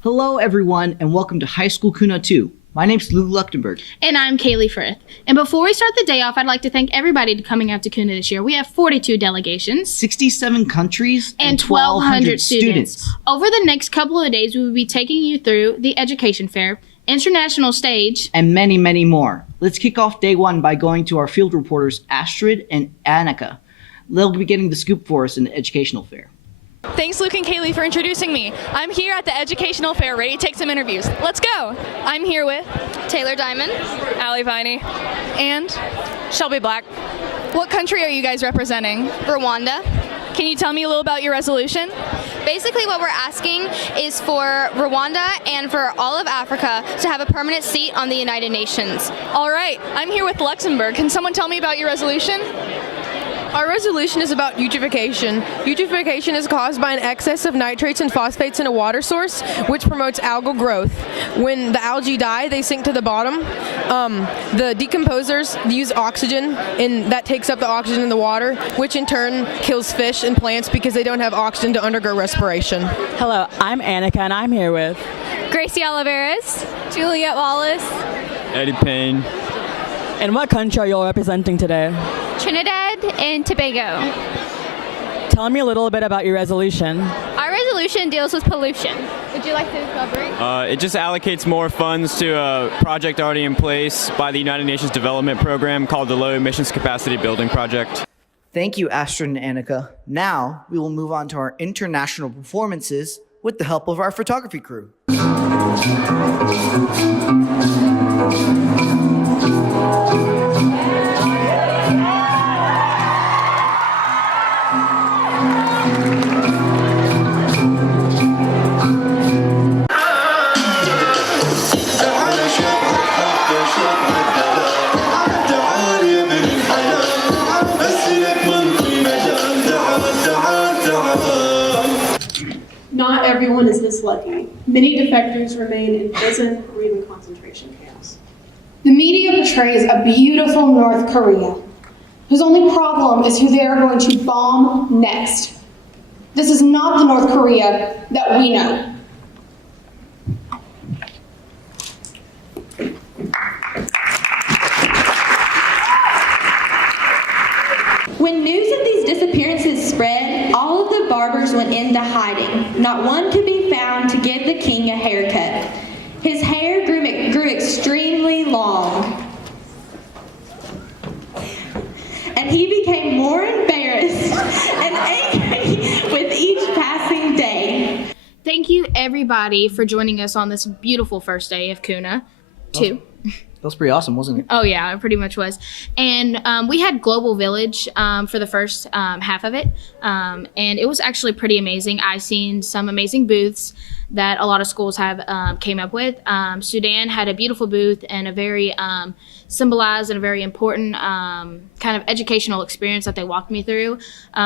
Hello everyone and welcome to High School KUNA 2. My name's Luke Luchtenberg. And I'm Kaylee Frith. And before we start the day off, I'd like to thank everybody coming out to KUNA this year. We have 42 delegations. 67 countries and 1,200 students. Over the next couple of days, we will be taking you through the Education Fair, International Stage, and many, many more. Let's kick off day one by going to our field reporters Astrid and Annika. They'll be getting the scoop for us in the Educational Fair. Thanks, Luke and Kaylee, for introducing me. I'm here at the Educational Fair, ready to take some interviews. Let's go! I'm here with Taylor Diamond, Allie Viney, and Shelby Black. What country are you guys representing? Rwanda. Can you tell me a little about your resolution? Basically what we're asking is for Rwanda and for all of Africa to have a permanent seat on the United Nations. All right, I'm here with Luxembourg. Can someone tell me about your resolution? Our resolution is about eutrophication. Eutrophication is caused by an excess of nitrates and phosphates in a water source, which promotes algal growth. When the algae die, they sink to the bottom. The decomposers use oxygen, and that takes up the oxygen in the water, which in turn kills fish and plants because they don't have oxygen to undergo respiration. Hello, I'm Annika, and I'm here with Gracie Oliveras, Juliet Wallace, Eddie Payne. And what country are you all representing today? Trinidad and Tobago. Tell me a little bit about your resolution. Our resolution deals with pollution. Would you like to elaborate? It just allocates more funds to a project already in place by the United Nations Development Program called the Low Emissions Capacity Building Project. Thank you, Astrid and Annika. Now we will move on to our international performances with the help of our photography crew. Not everyone is this lucky. Many defectors remain in prison or even concentration camps. The media portrays a beautiful North Korea, whose only problem is who they are going to bomb next. This is not the North Korea that we know. When news of these disappearances spread, all of the barbers went into hiding. Not one could be found to give the king a haircut. His hair grew extremely long, and he became more embarrassed and angry with each passing day. Thank you, everybody, for joining us on this beautiful first day of KUNA 2. That was pretty awesome, wasn't it? Oh, yeah, it pretty much was. And we had Global Village for the first half of it, and it was actually pretty amazing. I seen some amazing booths that a lot of schools have came up with. Sudan had a beautiful booth and a very symbolized and a very important kind of educational experience that they walked me through.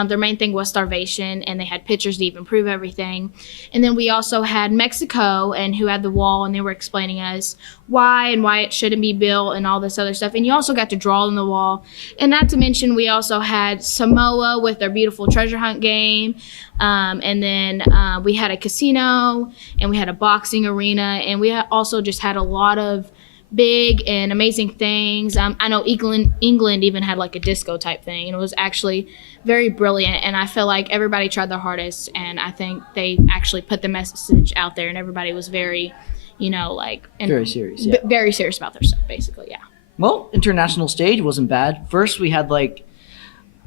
Their main thing was starvation, and they had pictures to even prove everything. And then we also had Mexico, and who had the wall, and they were explaining us why it shouldn't be built and all this other stuff. And you also got to draw on the wall. And not to mention, we also had Samoa with their beautiful treasure hunt game. And then we had a casino, and we had a boxing arena, and we also just had a lot of big and amazing things. I know England even had like a disco type thing, and it was actually very brilliant, and I feel like everybody tried their hardest, and I think they actually put the message out there, and everybody was very, very serious, yeah. Very serious about their stuff, basically, yeah. Well, international stage wasn't bad. First we had like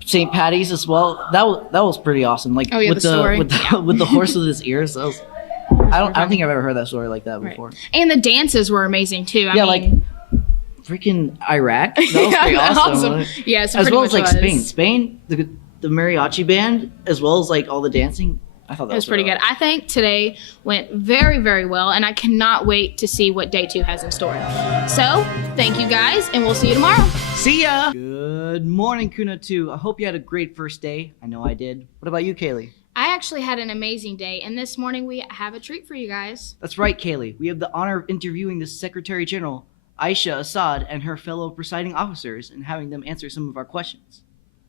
St. Patty's as well. That was pretty awesome. Like with the horse with his ears. That was, I don't think I've ever heard that story like that before. Right. And the dances were amazing too. I mean, like freaking Iraq. That was pretty awesome. Yeah, so as well as like was. Spain, the mariachi band, as well as like all the dancing. I thought that was pretty good. I think today went very, very well, and I cannot wait to see what day 2 has in store. So, thank you guys, and we'll see you tomorrow. See ya! Good morning, KUNA 2. I hope you had a great first day. I know I did. What about you, Kaylee? I actually had an amazing day, and this morning we have a treat for you guys. That's right, Kaylee. We have the honor of interviewing the Secretary General, Aisha Assad, and her fellow presiding officers and having them answer some of our questions.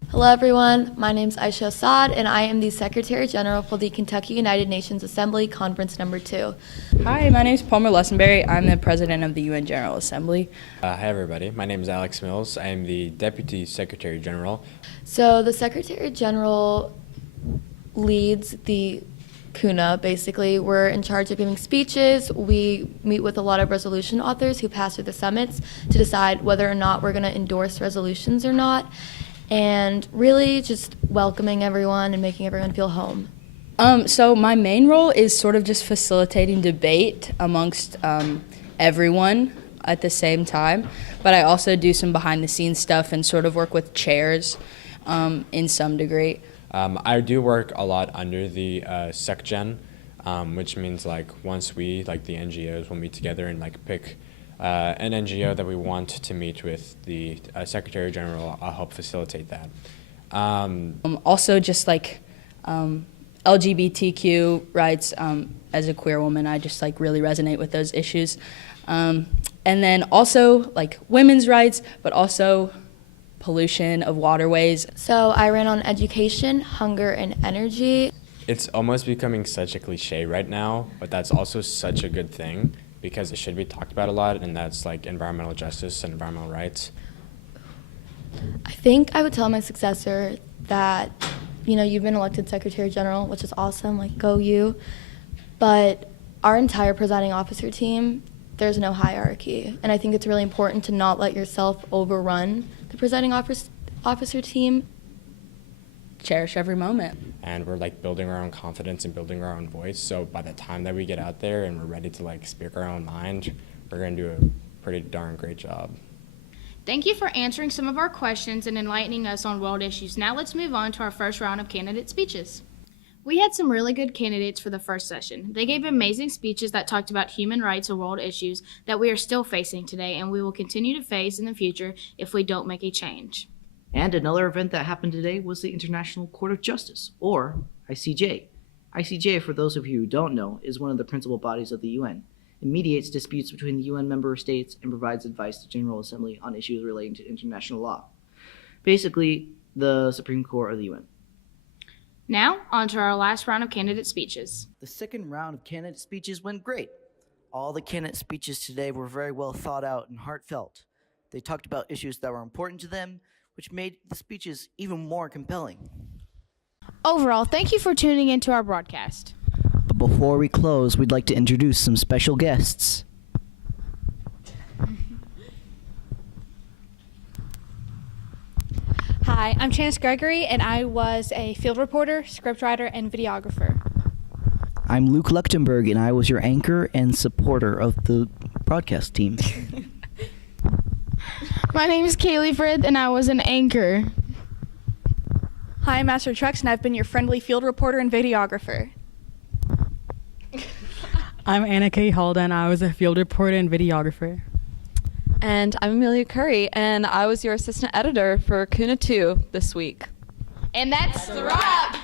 Hello everyone, my name is Aisha Assad and I am the Secretary General for the Kentucky United Nations Assembly Conference Number 2. Hi, my name is Palmer Lessenberry. I'm the President of the UN General Assembly. Hi everybody, my name is Alex Mills. I am the Deputy Secretary General. So the Secretary General leads the KUNA, basically. We're in charge of giving speeches. We meet with a lot of resolution authors who pass through the summits to decide whether or not we're going to endorse resolutions or not, and really just welcoming everyone and making everyone feel home. So my main role is sort of just facilitating debate amongst everyone at the same time, but I also do some behind the scenes stuff and sort of work with chairs in some degree. I do work a lot under the SecGen, which means like once we, like the NGOs, will meet together and like pick an NGO that we want to meet with, the Secretary General, I'll help facilitate that. Also just like LGBTQ rights, as a queer woman, I just like really resonate with those issues. And then also like women's rights, but also pollution of waterways. So I ran on education, hunger, and energy. It's almost becoming such a cliche right now, but that's also such a good thing because it should be talked about a lot, and that's like environmental justice and environmental rights. I think I would tell my successor that, you know, you've been elected Secretary General, which is awesome, like go you, but our entire presiding officer team, there's no hierarchy, and I think it's really important to not let yourself overrun the presiding officer team. Cherish every moment. And we're like building our own confidence and building our own voice, so by the time that we get out there and we're ready to like speak our own mind, we're gonna do a pretty darn great job. Thank you for answering some of our questions and enlightening us on world issues. Now let's move on to our first round of candidate speeches. We had some really good candidates for the first session. They gave amazing speeches that talked about human rights and world issues that we are still facing today and we will continue to face in the future if we don't make a change. And another event that happened today was the International Court of Justice, or ICJ. ICJ, for those of you who don't know, is one of the principal bodies of the UN. It mediates disputes between the UN member states and provides advice to General Assembly on issues relating to international law. Basically, the Supreme Court of the UN. Now, on to our last round of candidate speeches. The second round of candidate speeches went great. All the candidate speeches today were very well thought out and heartfelt. They talked about issues that were important to them, which made the speeches even more compelling. Overall, thank you for tuning into our broadcast. But before we close, we'd like to introduce some special guests. Hi, I'm Chance Gregory, and I was a field reporter, scriptwriter, and videographer. I'm Luke Luchtenberg, and I was your anchor and supporter of the broadcast team. My name is Kaylee Frith, and I was an anchor. Hi, I'm Master Trucks, and I've been your friendly field reporter and videographer. I'm Anna K. Halden. I was a field reporter and videographer. And I'm Amelia Curry, and I was your assistant editor for KUNA 2 this week. And that's the wrap!